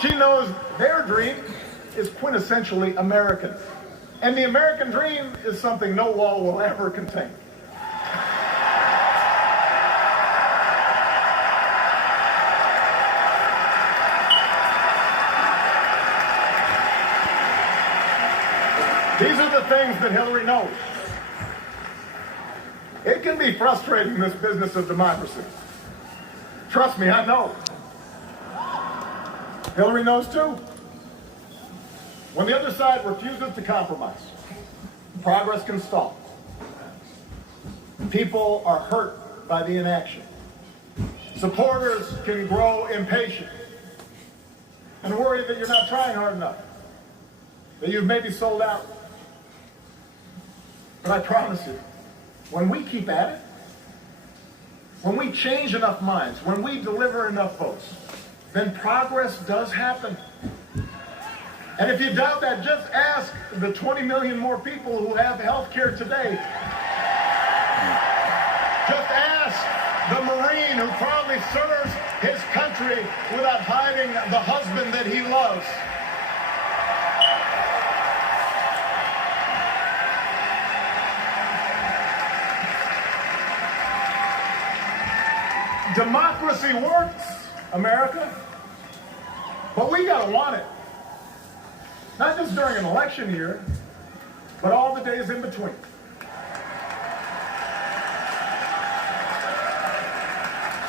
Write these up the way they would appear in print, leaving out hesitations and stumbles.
She knows their dream is quintessentially American. And the American dream is something no wall will ever contain. These are the things that Hillary knows. It can be frustrating, this business of democracy. Trust me, I know. Hillary knows too. When the other side refuses to compromise, progress can stall. People are hurt by the inaction. Supporters can grow impatient and worry that you're not trying hard enough, that you've maybe sold out. But I promise you, when we keep at it, when we change enough minds, when we deliver enough votes, then progress does happen. And if you doubt that, just ask the 20 million more people who have health care today. Just ask the Marine who proudly serves his country without hiding the husband that he loves. Democracy works, America, but we gotta want it. Not just during an election year, but all the days in between.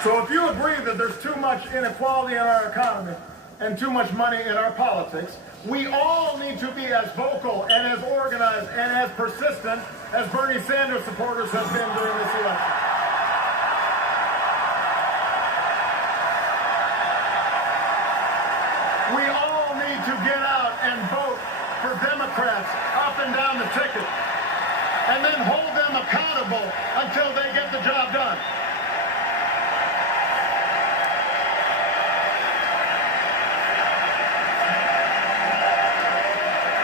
So if you agree that there's too much inequality in our economy and too much money in our politics, we all need to be as vocal and as organized and as persistent as Bernie Sanders supporters have been during this election. We all need to get out and vote for Democrats up and down the ticket, and then hold them accountable until they get the job done.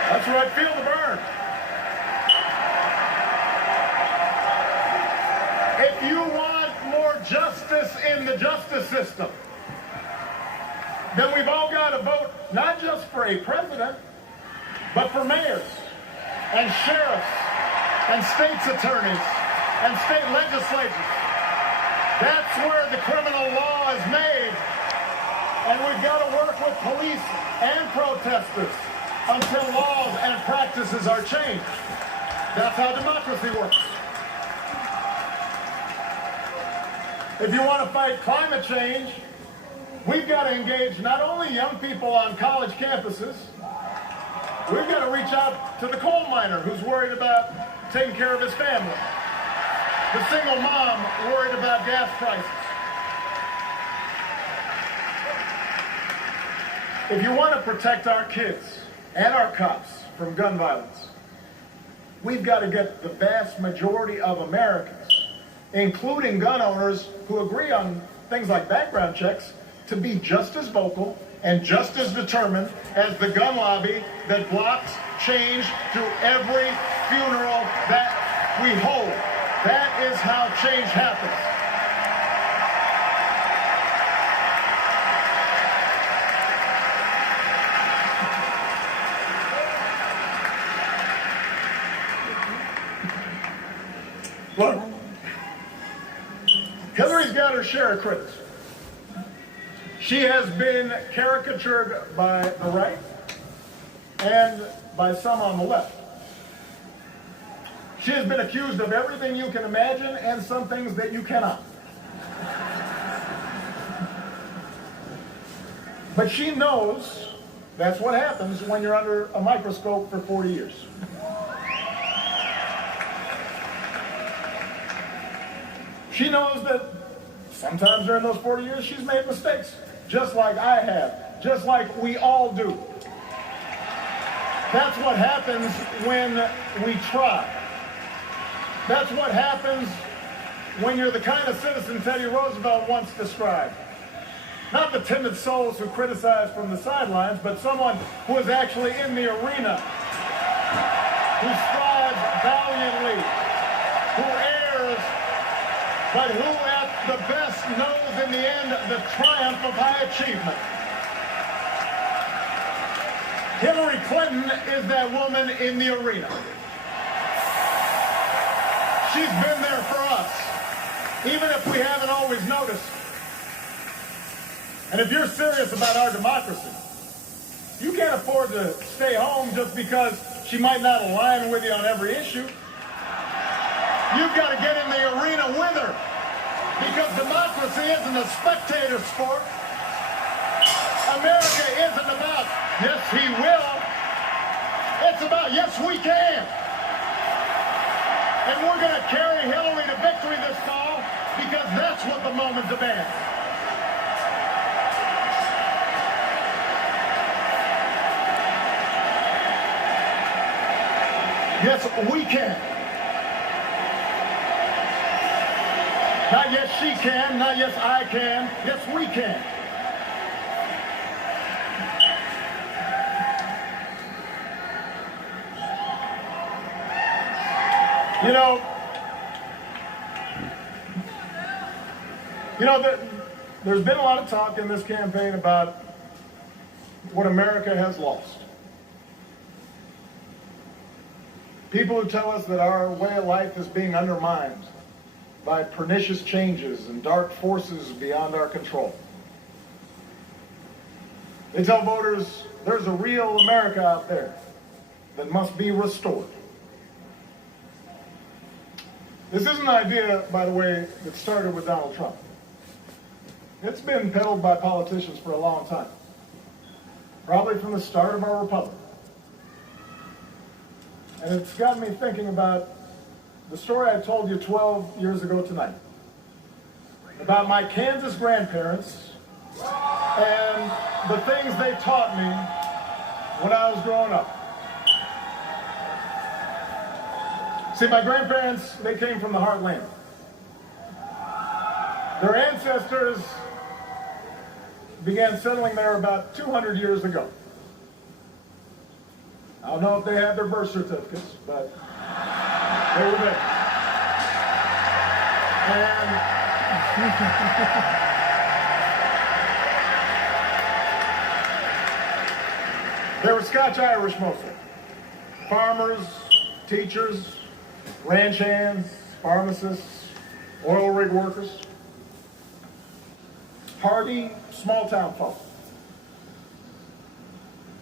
That's right, feel the burn. If you want more justice in the justice system, then we've all got to vote not just for a president, but for mayors and sheriffs and state's attorneys and state legislatures. That's where the criminal law is made. And we've got to work with police and protesters until laws and practices are changed. That's how democracy works. If you want to fight climate change, we've got to engage not only young people on college campuses, we've got to reach out to the coal miner who's worried about taking care of his family, the single mom worried about gas prices. If you want to protect our kids and our cops from gun violence, we've got to get the vast majority of Americans, including gun owners who agree on things like background checks, to be just as vocal and just as determined as the gun lobby that blocks change to every funeral that we hold. That is how change happens. Look, Hillary's got her share of critics. She has been caricatured by the right and by some on the left. She has been accused of everything you can imagine and some things that you cannot. But she knows that's what happens when you're under a microscope for 40 years. She knows that sometimes during those 40 years she's made mistakes, just like I have, just like we all do. That's what happens when we try. That's what happens when you're the kind of citizen Teddy Roosevelt once described. Not the timid souls who criticize from the sidelines, but someone who is actually in the arena, who strives valiantly, who errs, but who at the best knows in the end the triumph of high achievement. Hillary Clinton is that woman in the arena. She's been there for us, even if we haven't always noticed. And if you're serious about our democracy, you can't afford to stay home just because she might not align with you on every issue. You've got to get in the arena with her, because democracy isn't a spectator sport. America isn't about, yes, he will. It's about, yes, we can. And we're going to carry Hillary to victory this fall, because that's what the moment demands. Yes, we can. Not yes, she can, not yes, I can. Yes, we can. There's been a lot of talk in this campaign about what America has lost. People who tell us that our way of life is being undermined by pernicious changes and dark forces beyond our control. They tell voters there's a real America out there that must be restored. This isn't an idea, by the way, that started with Donald Trump. It's been peddled by politicians for a long time, probably from the start of our republic. And it's got me thinking about the story I told you 12 years ago tonight, about my Kansas grandparents and the things they taught me when I was growing up. See, my grandparents, they came from the heartland. Their ancestors began settling there about 200 years ago. I don't know if they had their birth certificates, but they were there. And they were Scotch-Irish mostly. Farmers, teachers, ranch hands, pharmacists, oil rig workers. Hardy, small-town folk.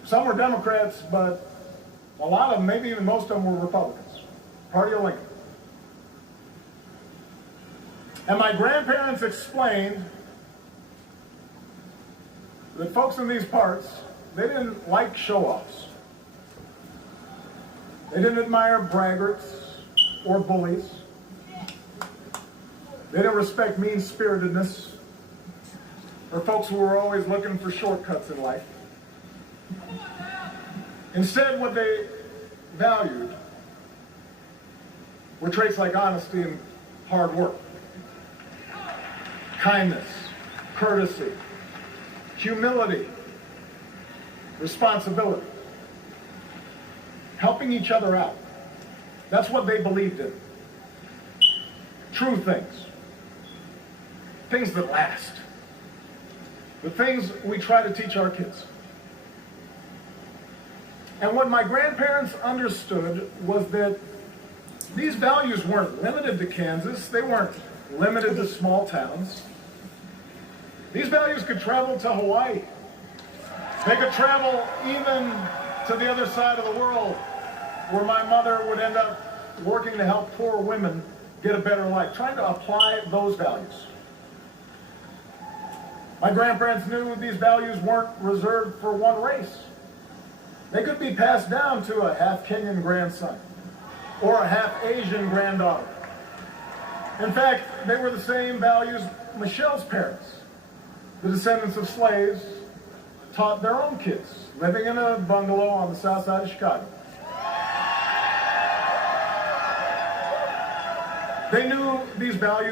Some were Democrats, but a lot of them, maybe even most of them, were Republicans. Party of Lincoln. And my grandparents explained that folks in these parts, they didn't like show-offs. They didn't admire braggarts or bullies. They didn't respect mean-spiritedness or folks who were always looking for shortcuts in life. Instead, what they valued were traits like honesty and hard work, kindness, courtesy, humility, responsibility, helping each other out. That's what they believed in. True things. Things that last. The things we try to teach our kids. And what my grandparents understood was that these values weren't limited to Kansas. They weren't limited to small towns. These values could travel to Hawaii. They could travel even to the other side of the world, where my mother would end up working to help poor women get a better life, trying to apply those values. My grandparents knew these values weren't reserved for one race. They could be passed down to a half Kenyan grandson or a half Asian granddaughter. In fact, they were the same values Michelle's parents, the descendants of slaves, taught their own kids, living in a bungalow on the south side of Chicago. They knew these values